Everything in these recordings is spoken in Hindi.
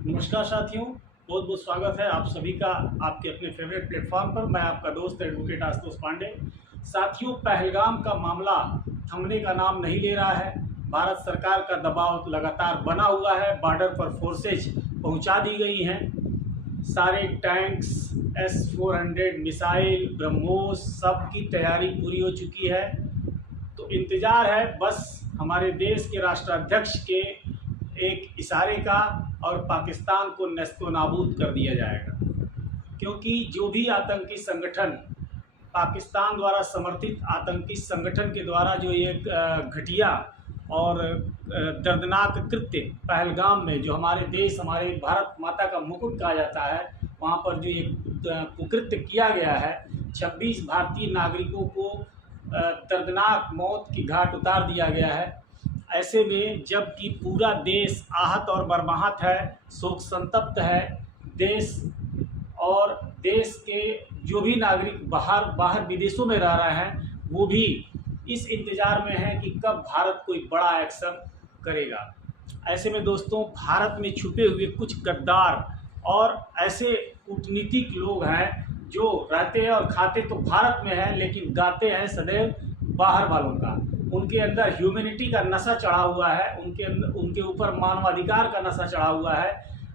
नमस्कार साथियों, बहुत बहुत स्वागत है आप सभी का आपके अपने फेवरेट प्लेटफॉर्म पर। मैं आपका दोस्त एडवोकेट आशुतोष पांडे। साथियों, पहलगाम का मामला थमने का नाम नहीं ले रहा है। भारत सरकार का दबाव लगातार बना हुआ है। बॉर्डर पर फोर्सेज पहुंचा दी गई हैं। सारे टैंक्स, S-400 मिसाइल, ब्रह्मोस, सब की तैयारी पूरी हो चुकी है। तो इंतज़ार है बस हमारे देश के राष्ट्राध्यक्ष के एक इशारे का और पाकिस्तान को नस्तो नाबूद कर दिया जाएगा। क्योंकि जो भी आतंकी संगठन, पाकिस्तान द्वारा समर्थित आतंकी संगठन के द्वारा जो ये घटिया और दर्दनाक कृत्य पहलगाम में, जो हमारे देश, हमारे भारत माता का मुकुट कहा जाता है, वहाँ पर जो ये कुकृत्य किया गया है, 26 भारतीय नागरिकों को दर्दनाक मौत की घाट उतार दिया गया है। ऐसे में जबकि पूरा देश आहत और बर्माहत है, शोक संतप्त है, देश और देश के जो भी नागरिक बाहर विदेशों में रह रहे हैं, वो भी इस इंतज़ार में है कि कब भारत कोई बड़ा एक्शन करेगा। ऐसे में दोस्तों, भारत में छुपे हुए कुछ गद्दार और ऐसे कूटनीतिक लोग हैं जो रहते हैं और खाते तो भारत में हैं, लेकिन गाते हैं सदैव बाहर वालों का। उनके अंदर ह्यूमैनिटी का नशा चढ़ा हुआ है, उनके ऊपर मानवाधिकार का नशा चढ़ा हुआ है।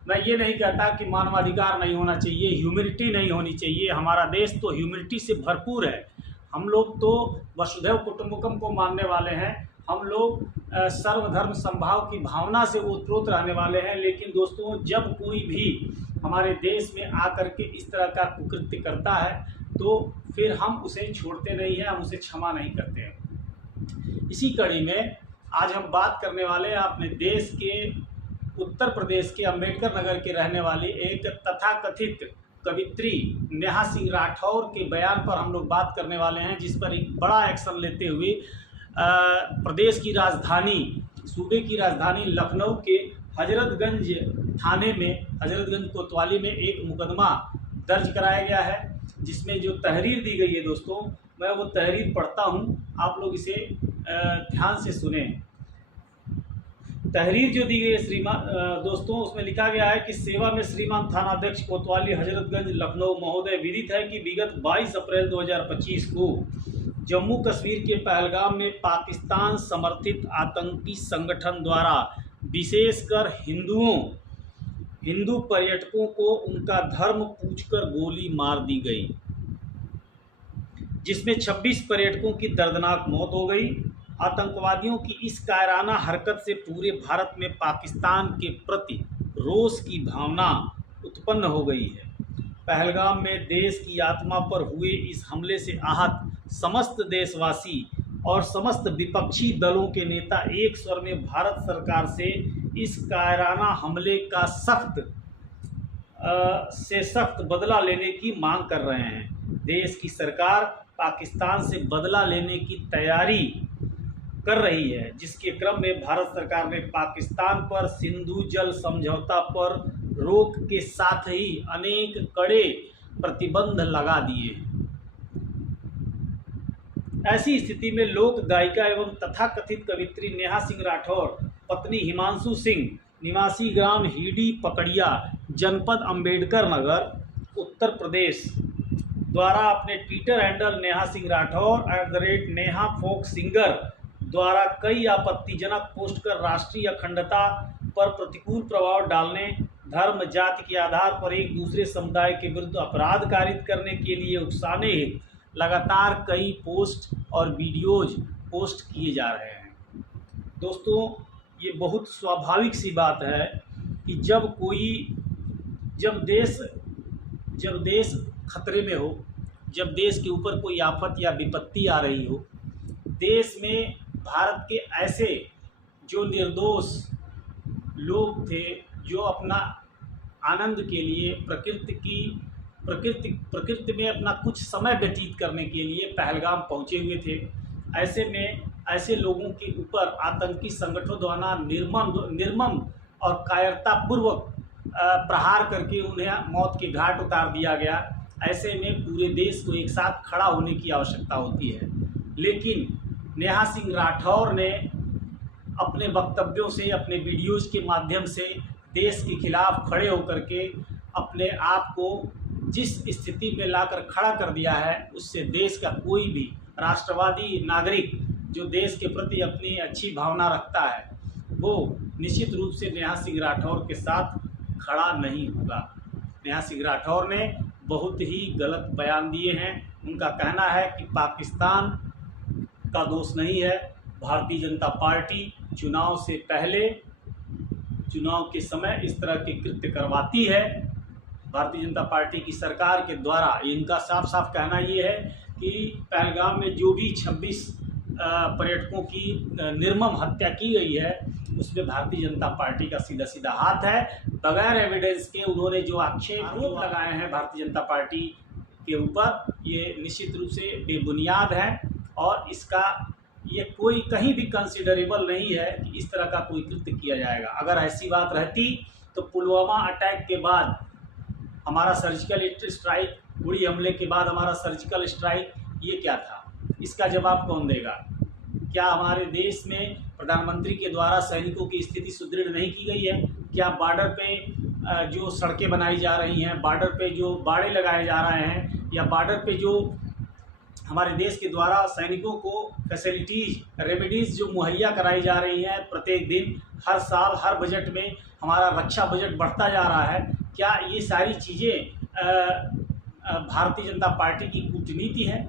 मैं ये नहीं कहता कि मानवाधिकार नहीं होना चाहिए, ह्यूमैनिटी नहीं होनी चाहिए। हमारा देश तो ह्यूमैनिटी से भरपूर है। हम लोग तो वसुधैव कुटुंबकम को मानने वाले हैं। हम लोग सर्वधर्म समभाव की भावना से ओतप्रोत रहने वाले हैं। लेकिन दोस्तों, जब कोई भी हमारे देश में आकर के इस तरह का कुकृत्य करता है तो फिर हम उसे छोड़ते नहीं हैं, हम उसे क्षमा नहीं करते हैं। इसी कड़ी में आज हम बात करने वाले हैं अपने देश के उत्तर प्रदेश के अम्बेडकर नगर के रहने वाली एक तथाकथित कवित्री नेहा सिंह राठौर के बयान पर हम लोग बात करने वाले हैं, जिस पर एक बड़ा एक्शन लेते हुए प्रदेश की राजधानी, सूबे की राजधानी लखनऊ के हजरतगंज थाने में, हजरतगंज कोतवाली में एक मुकदमा दर्ज कराया गया है, जिसमें जो तहरीर दी गई है दोस्तों, मैं वो तहरीर पढ़ता हूँ, आप लोग इसे ध्यान से सुने। तहरीर जो दी गई है दोस्तों, उसमें लिखा गया है कि सेवा में श्रीमान थानाध्यक्ष कोतवाली हजरतगंज लखनऊ महोदय, विदित है कि विगत 22 अप्रैल 2025 को जम्मू कश्मीर के पहलगाम में पाकिस्तान समर्थित आतंकी संगठन द्वारा विशेषकर हिंदू पर्यटकों को उनका धर्म पूछकर गोली मार दी गई, जिसमें 26 पर्यटकों की दर्दनाक मौत हो गई। आतंकवादियों की इस कायराना हरकत से पूरे भारत में पाकिस्तान के प्रति रोष की भावना उत्पन्न हो गई है। पहलगाम में देश की आत्मा पर हुए इस हमले से आहत समस्त देशवासी और समस्त विपक्षी दलों के नेता एक स्वर में भारत सरकार से इस कायराना हमले का सख्त बदला लेने की मांग कर रहे हैं। देश की सरकार पाकिस्तान से बदला लेने की तैयारी कर रही है, जिसके क्रम में भारत सरकार ने पाकिस्तान पर सिंधु जल समझौता पर रोक के साथ ही अनेक कड़े प्रतिबंध लगा दिए हैं। ऐसी स्थिति में लोक गायिका एवं तथाकथित कवित्री नेहा सिंह राठौर, पत्नी हिमांशु सिंह, निवासी ग्राम हीडी पकड़िया, जनपद अम्बेडकर नगर, उत्तर प्रदेश, द्वारा अपने Twitter handle Neha Singh Rathore @Neha folk singer द्वारा कई आपत्तिजनक पोस्ट कर राष्ट्रीय अखंडता पर प्रतिकूल प्रभाव डालने, धर्म जाति के आधार पर एक दूसरे समुदाय के विरुद्ध अपराध कारित करने के लिए उकसाने हेतु लगातार कई पोस्ट और वीडियोज पोस्ट किए जा रहे हैं। दोस्तों, ये बहुत स्वाभाविक सी बात है कि जब देश खतरे में हो, जब देश के ऊपर कोई आफत या विपत्ति आ रही हो, देश में भारत के ऐसे जो निर्दोष लोग थे, जो अपना आनंद के लिए प्रकृति में अपना कुछ समय व्यतीत करने के लिए पहलगाम पहुंचे हुए थे, ऐसे में ऐसे लोगों के ऊपर आतंकी संगठनों द्वारा निर्मम और कायरतापूर्वक प्रहार करके उन्हें मौत के घाट उतार दिया गया। ऐसे में पूरे देश को एक साथ खड़ा होने की आवश्यकता होती है। लेकिन नेहा सिंह राठौर ने अपने वक्तव्यों से, अपने वीडियोज़ के माध्यम से देश के खिलाफ खड़े होकर के अपने आप को जिस स्थिति में लाकर खड़ा कर दिया है, उससे देश का कोई भी राष्ट्रवादी नागरिक जो देश के प्रति अपनी अच्छी भावना रखता है, वो निश्चित रूप से नेहा सिंह राठौर के साथ खड़ा नहीं होगा। नेहा सिंह राठौर ने बहुत ही गलत बयान दिए हैं। उनका कहना है कि पाकिस्तान का दोष नहीं है, भारतीय जनता पार्टी चुनाव से पहले, चुनाव के समय इस तरह के कृत्य करवाती है। भारतीय जनता पार्टी की सरकार के द्वारा इनका साफ साफ कहना ये है कि पहलगाम में जो भी 26 पर्यटकों की निर्मम हत्या की गई है, उसमें भारतीय जनता पार्टी का सीधा सीधा हाथ है। बगैर एविडेंस के उन्होंने जो आरोप लगाए हैं भारतीय जनता पार्टी के ऊपर, ये निश्चित रूप से बेबुनियाद है और इसका ये कोई कहीं भी कंसिडरेबल नहीं है कि इस तरह का कोई कृत्य किया जाएगा। अगर ऐसी बात रहती तो पुलवामा अटैक के बाद हमारा सर्जिकल स्ट्राइक, उड़ी हमले के बाद हमारा सर्जिकल स्ट्राइक, ये क्या था? इसका जवाब कौन देगा? क्या हमारे देश में प्रधानमंत्री के द्वारा सैनिकों की स्थिति सुदृढ़ नहीं की गई है? क्या बॉर्डर पे जो सड़कें बनाई जा रही हैं, बॉर्डर पे जो बाड़े लगाए जा रहे हैं, या बॉर्डर पे जो हमारे देश के द्वारा सैनिकों को फैसिलिटीज़, रेमेडीज़ जो मुहैया कराई जा रही हैं प्रत्येक दिन, हर साल, हर बजट में हमारा रक्षा बजट बढ़ता जा रहा है, क्या ये सारी चीज़ें भारतीय जनता पार्टी की कूटनीति है?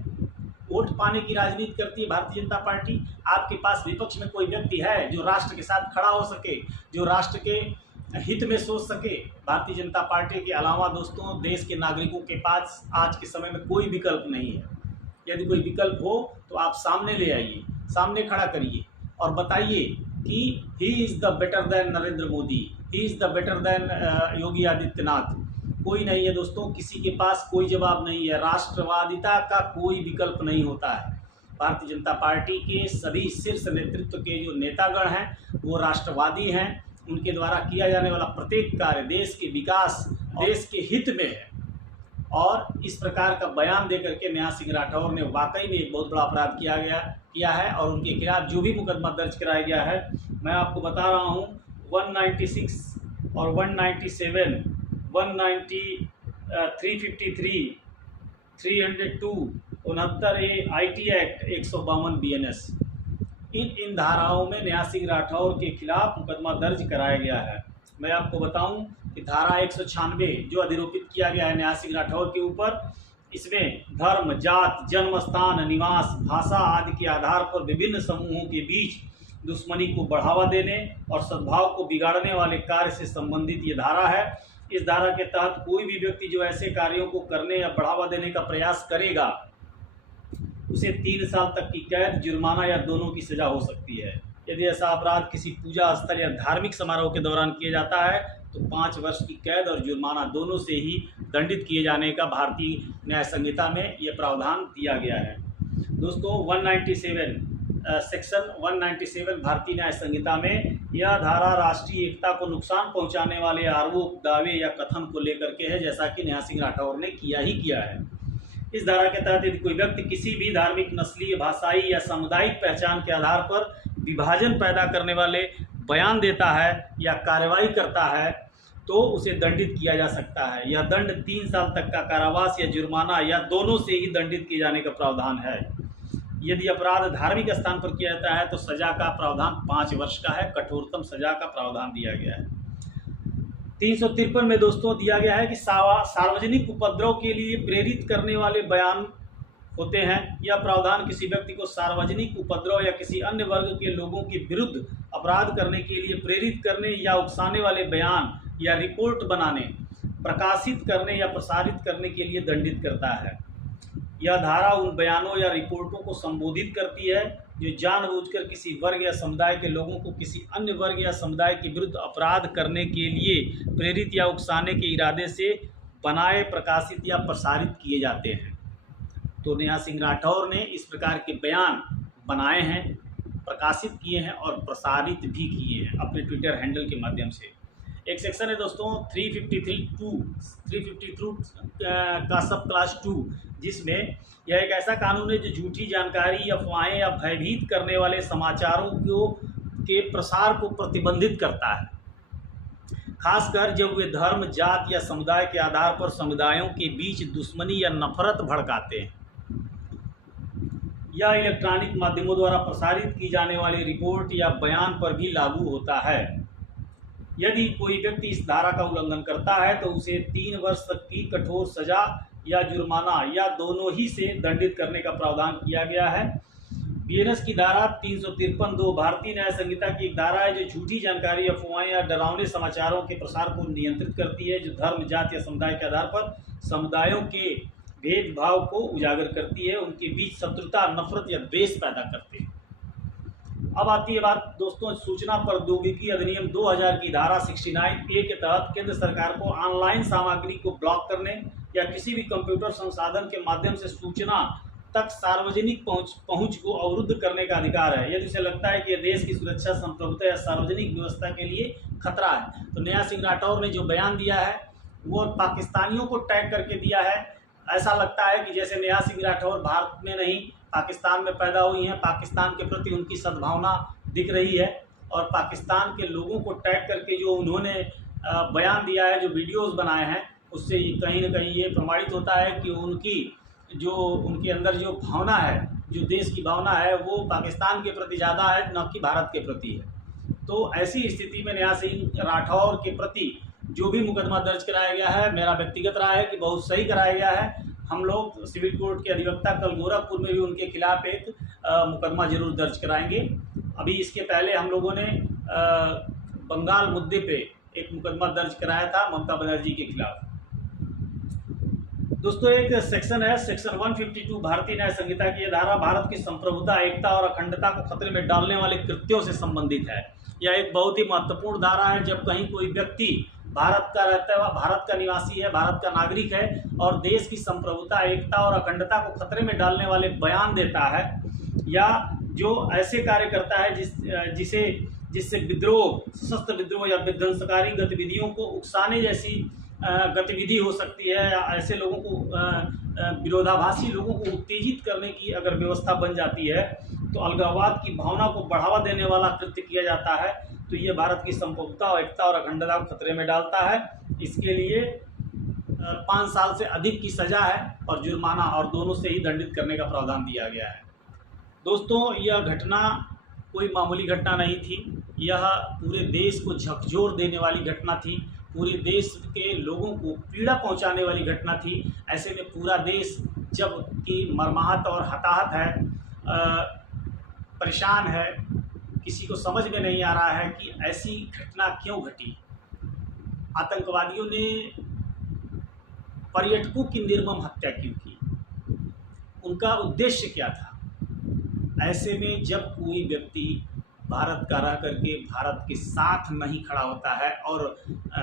वोट पाने की राजनीति करती है भारतीय जनता पार्टी। आपके पास विपक्ष में कोई व्यक्ति है जो राष्ट्र के साथ खड़ा हो सके, जो राष्ट्र के हित में सोच सके? भारतीय जनता पार्टी के अलावा दोस्तों देश के नागरिकों के पास आज के समय में कोई विकल्प नहीं है। यदि कोई विकल्प हो तो आप सामने ले आइए, सामने खड़ा करिए और बताइए कि he is the better than Narendra Modi, he is the better than Yogi Adityanath. कोई नहीं है दोस्तों, किसी के पास कोई जवाब नहीं है। राष्ट्रवादिता का कोई विकल्प नहीं होता है। भारतीय जनता पार्टी के सभी शीर्ष नेतृत्व के जो नेतागण हैं वो राष्ट्रवादी हैं। उनके द्वारा किया जाने वाला प्रत्येक कार्य देश के विकास, देश के हित में है। और इस प्रकार का बयान देकर के नेहा सिंह राठौर ने वाकई में एक बहुत बड़ा अपराध किया है और उनके खिलाफ जो भी मुकदमा दर्ज कराया गया है, मैं आपको बता रहा हूँ 196 और 197, 190, 353, 302, 69A IT एक्ट, 152 BNS, इन धाराओं में नेहा सिंह राठौर के खिलाफ मुकदमा दर्ज कराया गया है। मैं आपको बताऊं कि धारा 196 जो अधिरोपित किया गया है नेहा सिंह राठौर के ऊपर, इसमें धर्म, जात, जन्म स्थान, निवास, भाषा आदि के आधार पर विभिन्न समूहों के बीच दुश्मनी को बढ़ावा देने और सद्भाव को बिगाड़ने वाले कार्य से संबंधित ये धारा है। इस धारा के तहत कोई भी व्यक्ति जो ऐसे कार्यों को करने या बढ़ावा देने का प्रयास करेगा, उसे 3 साल तक की कैद, जुर्माना या दोनों की सजा हो सकती है। यदि ऐसा अपराध किसी पूजा स्थल या धार्मिक समारोह के दौरान किया जाता है तो 5 वर्ष की कैद और जुर्माना दोनों से ही दंडित किए जाने का भारतीय न्याय संहिता में यह प्रावधान दिया गया है। दोस्तों 197 सेक्शन 197 भारतीय न्याय संहिता में यह धारा राष्ट्रीय एकता को नुकसान पहुंचाने वाले आरोप, दावे या कथन को लेकर के है, जैसा कि नेहा सिंह राठौर ने किया है। इस धारा के तहत यदि कोई व्यक्ति किसी भी धार्मिक, नस्लीय, भाषाई या सामुदायिक पहचान के आधार पर विभाजन पैदा करने वाले बयान देता है या कार्रवाई करता है तो उसे दंडित किया जा सकता है। यह दंड 3 साल तक का कारावास या जुर्माना या दोनों से ही दंडित किए जाने का प्रावधान है। यदि अपराध धार्मिक स्थान पर किया जाता है तो सजा का प्रावधान 5 वर्ष का है, कठोरतम सजा का प्रावधान दिया गया है। 353 में दोस्तों दिया गया है कि सार्वजनिक उपद्रव के लिए प्रेरित करने वाले बयान होते हैं। यह प्रावधान किसी व्यक्ति को सार्वजनिक उपद्रव या किसी अन्य वर्ग के लोगों के विरुद्ध अपराध करने के लिए प्रेरित करने या उकसाने वाले बयान या रिपोर्ट बनाने, प्रकाशित करने या प्रसारित करने के लिए दंडित करता है। यह धारा उन बयानों या रिपोर्टों को संबोधित करती है जो जानबूझकर किसी वर्ग या समुदाय के लोगों को किसी अन्य वर्ग या समुदाय के विरुद्ध अपराध करने के लिए प्रेरित या उकसाने के इरादे से बनाए, प्रकाशित या प्रसारित किए जाते हैं। तो नेहा सिंह राठौर ने इस प्रकार के बयान बनाए हैं, प्रकाशित किए हैं और प्रसारित भी किए हैं अपने ट्विटर हैंडल के माध्यम से। एक सेक्शन है दोस्तों 352 का सब क्लास 2, जिसमें यह एक ऐसा कानून है जो झूठी जानकारी, अफवाहें या भयभीत करने वाले समाचारों के प्रसार को प्रतिबंधित करता है। खासकर जब वे धर्म, जात या समुदाय के आधार पर समुदायों के बीच दुश्मनी या नफरत भड़काते हैं। यह इलेक्ट्रॉनिक माध्यमों द्वारा प्रसारित की जाने वाली रिपोर्ट या बयान पर भी लागू होता है। यदि कोई व्यक्ति इस धारा का उल्लंघन करता है तो उसे 3 वर्ष तक की कठोर सजा या जुर्माना या दोनों ही से दंडित करने का प्रावधान किया गया है। बीएनएस की धारा 353(2) भारतीय न्याय संहिता की एक धारा है जो झूठी जानकारी, अफवाहें या डरावने समाचारों के प्रसार को नियंत्रित करती है, जो धर्म, जात या समुदाय के आधार पर समुदायों के भेदभाव को उजागर करती है, उनके बीच शत्रुता, नफरत या द्वेष पैदा करते हैं। अब आती है बात दोस्तों सूचना प्रौद्योगिकी अधिनियम 2000 की धारा 69A के तहत केंद्र सरकार को ऑनलाइन सामग्री को ब्लॉक करने या किसी भी कंप्यूटर संसाधन के माध्यम से सूचना तक सार्वजनिक पहुंच को अवरुद्ध करने का अधिकार है, यदि उसे लगता है कि यह देश की सुरक्षा, संप्रभुता या सार्वजनिक व्यवस्था के लिए खतरा है। तो नेहा सिंह राठौर ने जो बयान दिया है वो पाकिस्तानियों को टैग करके दिया है। ऐसा लगता है कि जैसे नेहा सिंह राठौर भारत में नहीं पाकिस्तान में पैदा हुई हैं, पाकिस्तान के प्रति उनकी सद्भावना दिख रही है, और पाकिस्तान के लोगों को टैग करके जो उन्होंने बयान दिया है, जो वीडियोस बनाए हैं, उससे कहीं ना कहीं ये प्रमाणित होता है कि उनके अंदर जो भावना है, जो देश की भावना है, वो पाकिस्तान के प्रति ज़्यादा है, न कि भारत के प्रति है। तो ऐसी स्थिति में नेहा सिंह राठौर के प्रति जो भी मुकदमा दर्ज कराया गया है, मेरा व्यक्तिगत राय है कि बहुत सही कराया गया है। हम लोग सिविल कोर्ट के अधिवक्ता कल गोरखपुर में भी उनके खिलाफ एक मुकदमा जरूर दर्ज कराएंगे। अभी इसके पहले हम लोगों ने बंगाल मुद्दे पे एक मुकदमा दर्ज कराया था ममता बनर्जी के खिलाफ। दोस्तों एक सेक्शन है, सेक्शन 152 भारतीय न्याय संहिता की धारा भारत की संप्रभुता, एकता और अखंडता को खतरे में डालने वाले कृत्यों से संबंधित है। यह एक बहुत ही महत्वपूर्ण धारा है। जब कहीं कोई व्यक्ति भारत का रहता है, भारत का निवासी है, भारत का नागरिक है और देश की संप्रभुता, एकता और अखंडता को खतरे में डालने वाले बयान देता है या जो ऐसे कार्य करता है जिससे विद्रोह, सशस्त्र विद्रोह या विध्वंसकारी गतिविधियों को उकसाने जैसी गतिविधि हो सकती है, या ऐसे लोगों को विरोधाभासी लोगों को उत्तेजित करने की अगर व्यवस्था बन जाती है तो अलगाववाद की भावना को बढ़ावा देने वाला कृत्य किया जाता है, तो ये भारत की संप्रभुता, एकता और अखंडता को खतरे में डालता है। इसके लिए 5 साल से अधिक की सजा है और जुर्माना, और दोनों से ही दंडित करने का प्रावधान दिया गया है। दोस्तों यह घटना कोई मामूली घटना नहीं थी, यह पूरे देश को झकझोर देने वाली घटना थी, पूरे देश के लोगों को पीड़ा पहुंचाने वाली घटना थी। ऐसे में पूरा देश जब कि मर्माहत और हताहत है, परेशान है, किसी को समझ में नहीं आ रहा है कि ऐसी घटना क्यों घटी। आतंकवादियों ने पर्यटकों की निर्मम हत्या क्यों की, उनका उद्देश्य क्या था। ऐसे में जब कोई व्यक्ति भारत का रह करके भारत के साथ नहीं खड़ा होता है और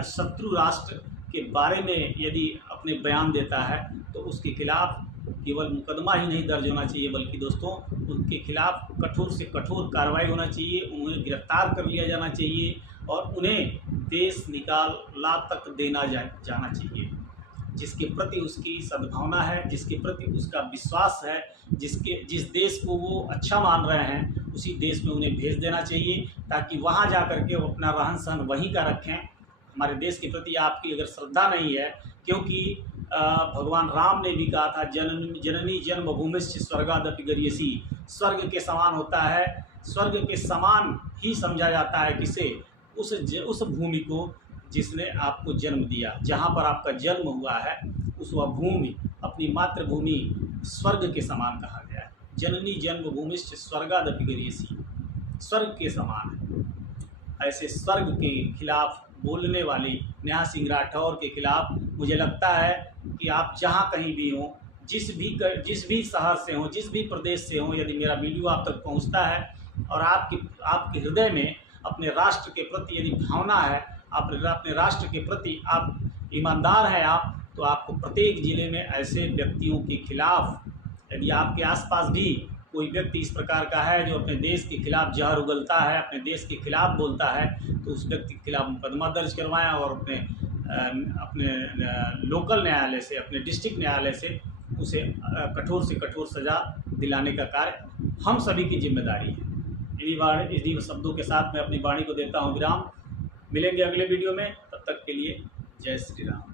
शत्रु राष्ट्र के बारे में यदि अपने बयान देता है तो उसके खिलाफ केवल मुकदमा ही नहीं दर्ज होना चाहिए, बल्कि दोस्तों उनके खिलाफ कठोर से कठोर कार्रवाई होना चाहिए, उन्हें गिरफ्तार कर लिया जाना चाहिए और उन्हें देश निकाला तक देना जाना चाहिए। जिसके प्रति उसकी सद्भावना है, जिसके प्रति उसका विश्वास है, जिस देश को वो अच्छा मान रहे हैं, उसी देश में उन्हें भेज देना चाहिए ताकि वहाँ जा कर के वो अपना रहन सहन वहीं का रखें। हमारे देश के प्रति आपकी अगर श्रद्धा नहीं है, क्योंकि भगवान राम ने भी कहा था जननी जन्मभूमिश्च स्वर्गादपि गरीयसी, स्वर्ग के समान होता है, स्वर्ग के समान ही समझा जाता है किसे, उस भूमि को जिसने आपको जन्म दिया, जहाँ पर आपका जन्म हुआ है उस वह भूमि, अपनी मातृभूमि स्वर्ग के समान कहा गया है। जननी जन्मभूमिश्च स्वर्गादपि गरीयसी, स्वर्ग के समान है। ऐसे स्वर्ग के खिलाफ बोलने वाले नेहा सिंह राठौर के खिलाफ मुझे लगता है कि आप जहाँ कहीं भी हों, जिस भी शहर से हों, जिस भी प्रदेश से हों, यदि मेरा वीडियो आप तक पहुँचता है और आपके हृदय में अपने राष्ट्र के प्रति यदि भावना है, आप अपने राष्ट्र के प्रति आप ईमानदार हैं आप, तो आपको प्रत्येक ज़िले में ऐसे व्यक्तियों के खिलाफ, यदि आपके आसपास भी कोई व्यक्ति इस प्रकार का है जो अपने देश के खिलाफ जहर उगलता है, अपने देश के खिलाफ बोलता है, तो उस व्यक्ति के खिलाफ मुकदमा दर्ज करवाएं और अपने लोकल न्यायालय से, अपने डिस्ट्रिक्ट न्यायालय से उसे कठोर से कठोर सज़ा दिलाने का कार्य हम सभी की जिम्मेदारी है। इन्हीं शब्दों के साथ मैं अपनी वाणी को देता हूँ विराम। मिलेंगे अगले वीडियो में, तब तक के लिए जय श्री राम।